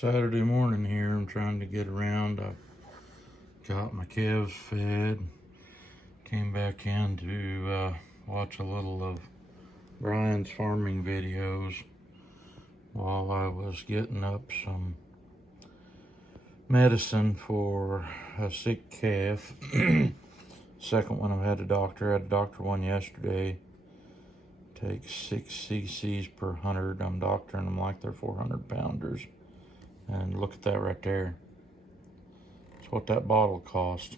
Saturday morning here. I'm trying to get around. I got my calves fed. Came back in to watch a little of Brian's farming videos while I was getting up some medicine for a sick calf. Second one I've had a doctor. I had a doctor one yesterday. Takes 6 cc's per 100. I'm doctoring them like they're 400 pounders. And look at that right there. That's what that bottle cost.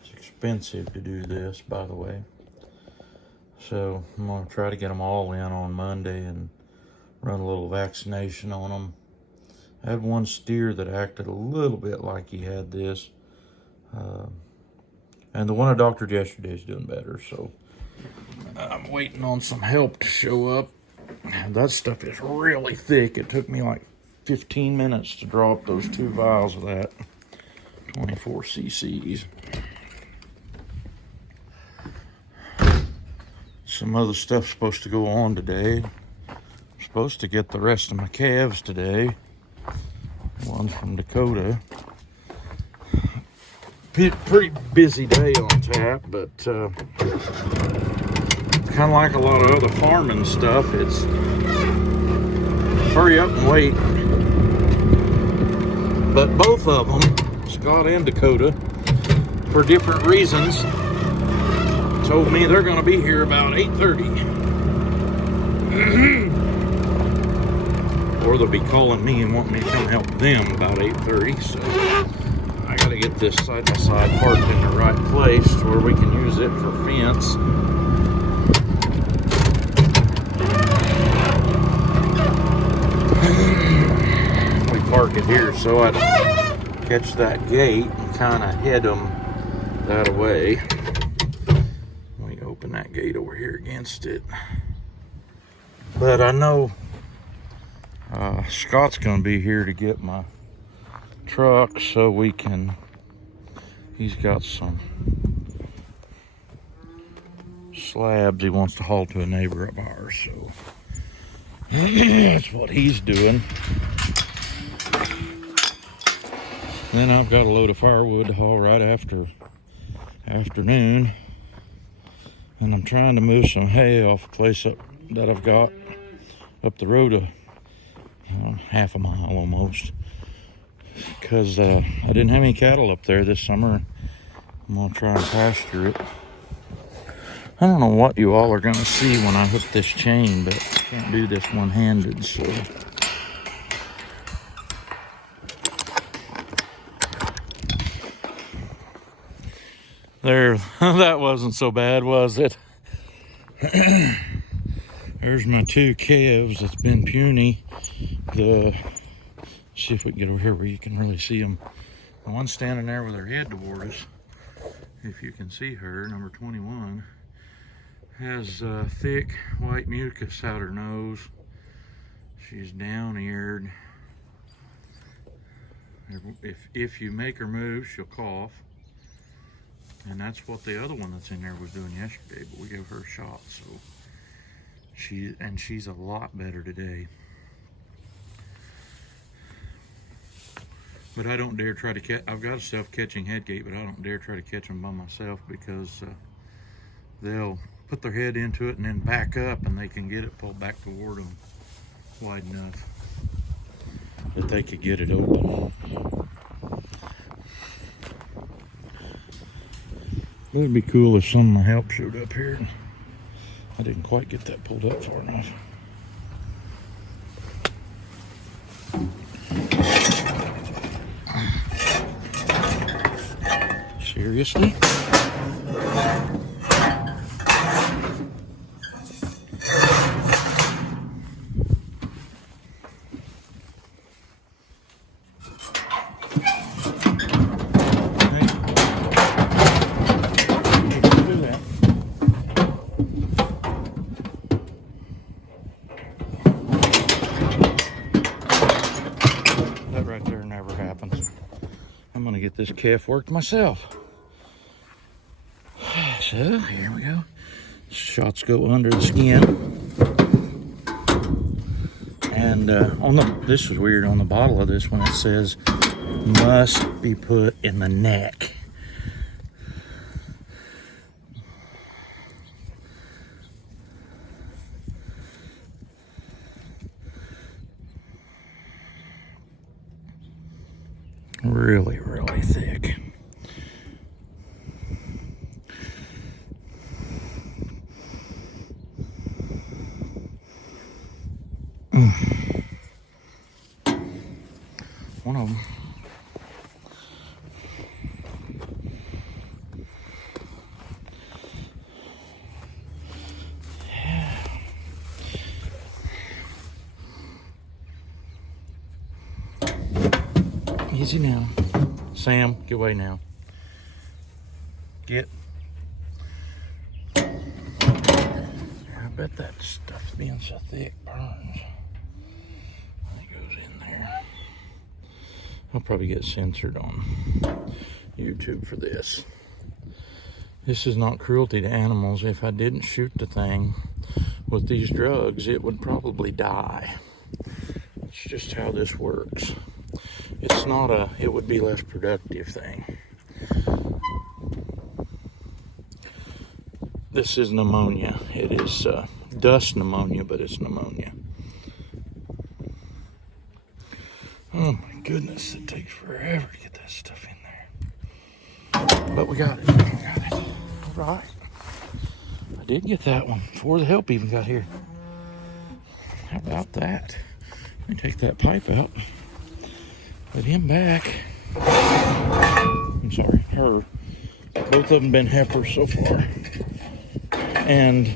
It's expensive to do this, by the way. So I'm gonna try to get them all in on Monday and run a little vaccination on them. I had one steer that acted a little bit like he had this. And the one I doctored yesterday is doing better, so I'm waiting on some help to show up. That stuff is really thick. It took me like 15 minutes to draw up those 2 vials of that. 24 cc's. Some other stuff's supposed to go on today. I'm supposed to get the rest of my calves today. One from Dakota. Pretty busy day on tap, but kind of like a lot of other farming stuff, it's hurry up and wait. But both of them, Scott and Dakota, for different reasons, told me they're going to be here about 8:30. Or they'll be calling me and wanting me to come help them about 8:30. So I got to get this side-by-side parked in the right place where we can use it for fence. We park it here so I'd catch that gate and kind of head them that way. We open that gate over here against it. But I know Scott's going to be here to get my truck so we can, he's got some slabs he wants to haul to a neighbor of ours, so that's what he's doing. Then I've got a load of firewood to haul right after afternoon, and I'm trying to move some hay off a place up that I've got up the road half a mile almost, because I didn't have any cattle up there this summer. I'm gonna try and pasture it. I don't know what you all are gonna see when I hook this chain, but I can't do this one-handed, so. There, that wasn't so bad, was it? There's my 2 calves that's been puny. See if we can get over here where you can really see them. The one standing there with her head toward us, if you can see her, number 21, has thick white mucus out her nose. She's down-eared. If you make her move, she'll cough. And that's what the other one that's in there was doing yesterday, but we gave her a shot, so she's a lot better today. But I don't dare try to catch. I've got a self-catching head gate, but I don't dare try to catch them by myself, because they'll put their head into it and then back up, and they can get it pulled back toward them wide enough that they could get it open. It would be cool if some of my help showed up here. I didn't quite get that pulled up far enough. Seriously? That right there never happens. I'm gonna get this calf worked myself. So here we go. Shots go under the skin. And this was weird, on the bottle of this one it says must be put in the neck. Really, really thick. One of them. Yeah. Easy now. Sam, get away now. Get. I bet that stuff being so thick burns. It goes in there. I'll probably get censored on YouTube for this. This is not cruelty to animals. If I didn't shoot the thing with these drugs, it would probably die. It's just how this works. It's not it would be less productive thing. This is pneumonia. It is dust pneumonia, but it's pneumonia. Oh my goodness, it takes forever to get that stuff in there. But we got it. All right. I did get that one before the help even got here. How about that? Let me take that pipe out. Put him back. I'm sorry, her. Both of them been heifers so far. And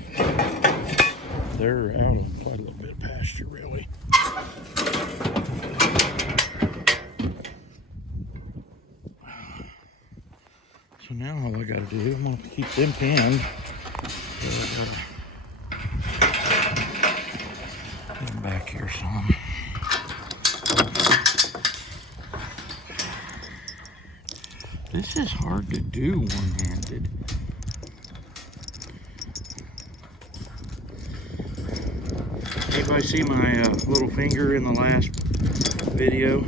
they're out on quite a little bit of pasture, really. So now all I gotta do, I'm gonna keep them pinned. So I gotta get them back here some. This is hard to do one-handed. Anybody see my little finger in the last video?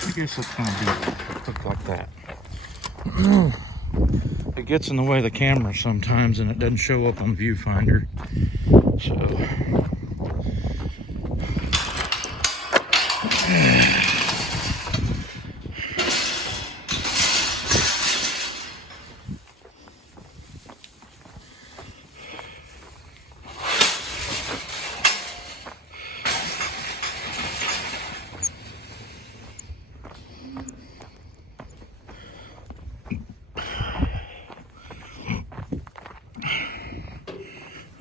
I guess that's gonna look like that. It gets in the way of the camera sometimes and it doesn't show up on the viewfinder. So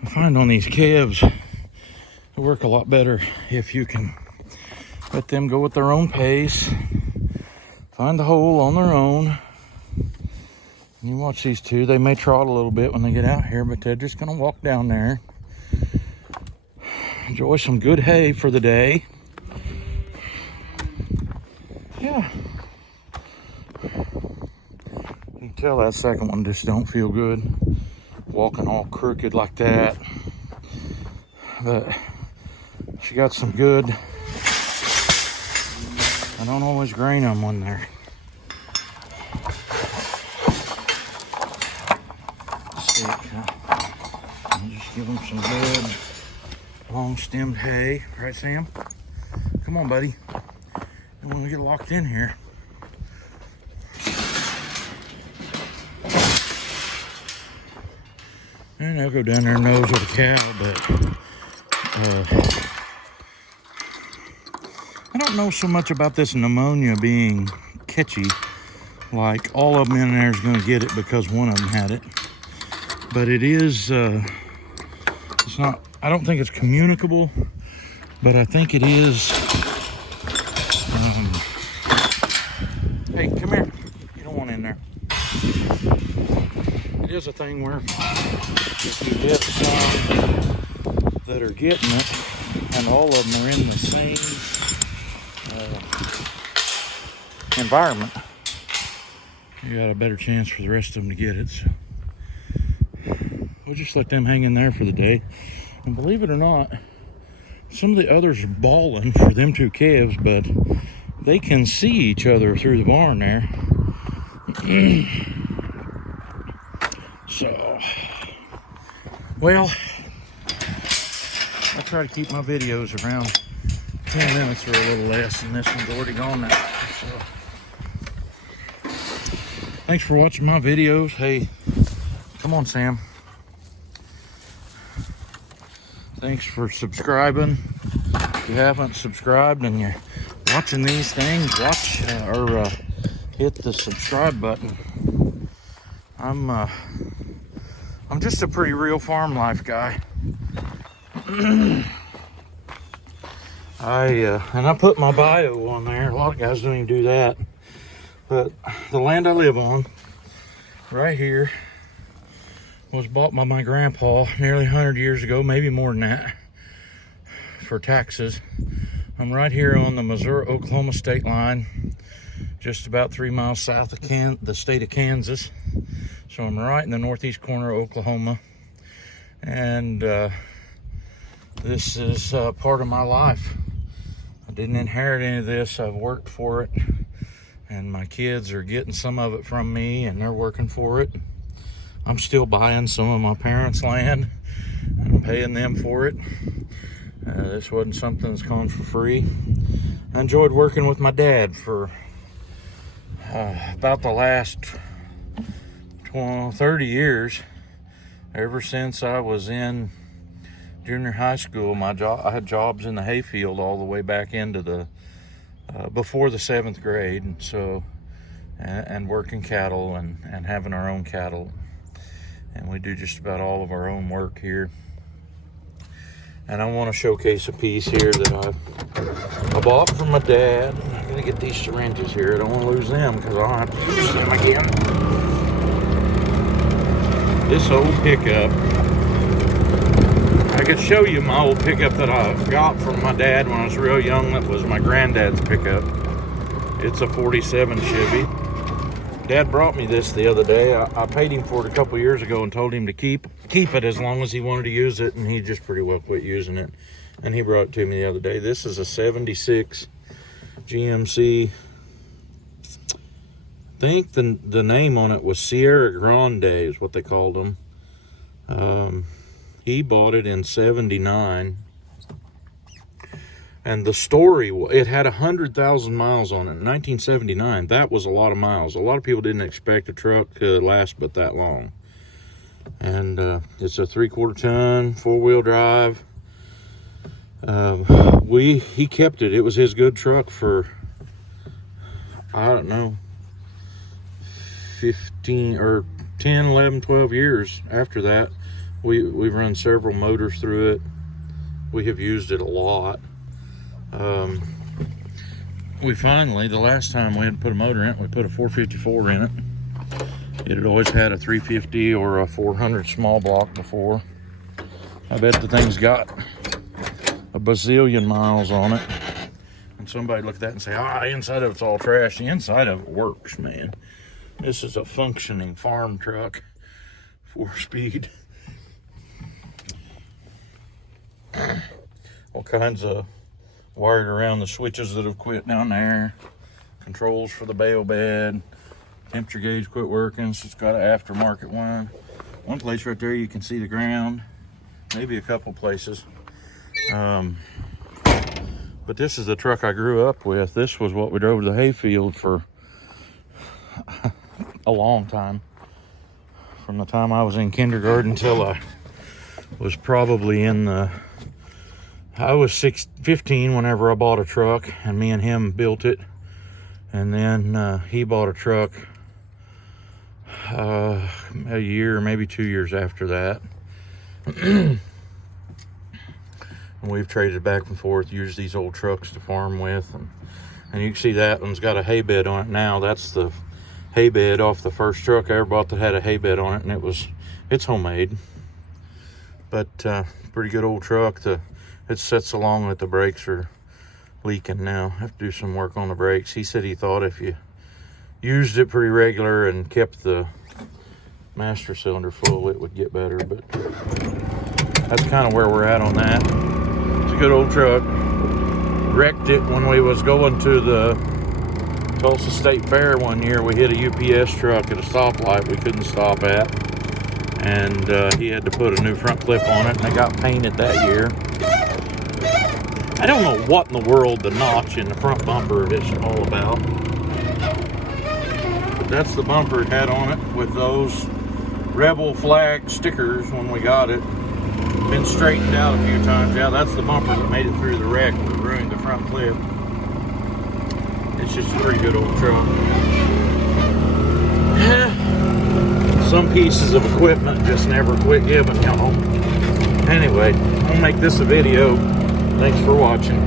I find on these calves, they work a lot better if you can let them go at their own pace, find the hole on their own. And you watch these two, they may trot a little bit when they get out here, but they're just gonna walk down there, enjoy some good hay for the day. Yeah. You can tell that second one just don't feel good, walking all crooked like that. But she got some good. I don't always grain them when they're sick. I'll just give them some good long stemmed hay. Right, Sam? Come on, buddy. I want to get locked in here. And I'll go down there and nose with a cow, but I don't know so much about this pneumonia being catchy. Like all of them in there is going to get it because one of them had it. But it is, it's not, I don't think it's communicable, but I think it is. Hey, come here. You don't want in there. It is a thing where if you get some that are getting it, and all of them are in the same environment, you got a better chance for the rest of them to get it. So we'll just let them hang in there for the day. And believe it or not, Some of the others are bawling for them two calves, but they can see each other through the barn there. So, well, I try to keep my videos around 10 minutes or a little less, and this one's already gone now. So, thanks for watching my videos. Hey, come on, Sam. Thanks for subscribing. If you haven't subscribed and you're watching these things, hit the subscribe button. I'm just a pretty real farm life guy. And I put my bio on there. A lot of guys don't even do that. But the land I live on, right here, was bought by my grandpa nearly 100 years ago, maybe more than that, for taxes. I'm right here on the Missouri-Oklahoma state line, just about 3 miles south of the state of Kansas. So I'm right in the northeast corner of Oklahoma. And this is part of my life. I didn't inherit any of this. I've worked for it. And my kids are getting some of it from me, and they're working for it. I'm still buying some of my parents' land and paying them for it. This wasn't something that's gone for free. I enjoyed working with my dad for about the last 30 years. Ever since I was in junior high school, I had jobs in the hayfield all the way back into the before the 7th grade, and so and working cattle and having our own cattle. And we do just about all of our own work here. And I want to showcase a piece here that I bought from my dad. I'm going to get these syringes here. I don't want to lose them because I'll have to use them again. This old pickup. I could show you my old pickup that I got from my dad when I was real young. That was my granddad's pickup. It's a 47 Chevy. Dad brought me this the other day. I paid him for it a couple years ago and told him to keep it as long as he wanted to use it, and he just pretty well quit using it. And he brought it to me the other day. This is a 76 GMC. I think the name on it was Sierra Grande is what they called them. He bought it in 79. And the story, it had 100,000 miles on it in 1979. That was a lot of miles. A lot of people didn't expect a truck to last but that long. And it's a 3/4 ton, 4-wheel drive. He kept it. It was his good truck for, I don't know, 15 or 10, 11, 12 years after that. We've run several motors through it. We have used it a lot. We finally, the last time we had to put a motor in it, we put a 454 in it. It had always had a 350 or a 400 small block before. I bet the thing's got a bazillion miles on it. And somebody look at that and say, the inside of it's all trash. The inside of it works, man. This is a functioning farm truck, 4-speed. All kinds of wired around the switches that have quit down there. Controls for the bale bed. Temperature gauge quit working, so it's got an aftermarket one. One place right there you can see the ground. Maybe a couple places. But this is the truck I grew up with. This was what we drove to the hayfield for a long time. From the time I was in kindergarten until I was probably in the... I was 15 whenever I bought a truck, and me and him built it. And then he bought a truck a year, maybe 2 years after that. And we've traded back and forth, used these old trucks to farm with. And you can see that one's got a hay bed on it now. That's the hay bed off the first truck I ever bought that had a hay bed on it, and it's homemade. But pretty good old truck. It sets along that the brakes are leaking now. I have to do some work on the brakes. He said he thought if you used it pretty regular and kept the master cylinder full, it would get better. But that's kind of where we're at on that. It's a good old truck. Wrecked it when we was going to the Tulsa State Fair one year. We hit a UPS truck at a stoplight we couldn't stop at. And he had to put a new front clip on it, and it got painted that year. I don't know what in the world the notch in the front bumper is all about. But that's the bumper it had on it with those Rebel flag stickers when we got it. Been straightened out a few times. Yeah, that's the bumper that made it through the wreck that ruined the front clip. It's just a pretty good old truck. Some pieces of equipment just never quit giving, y'all. Anyway, I'll make this a video. Thanks for watching.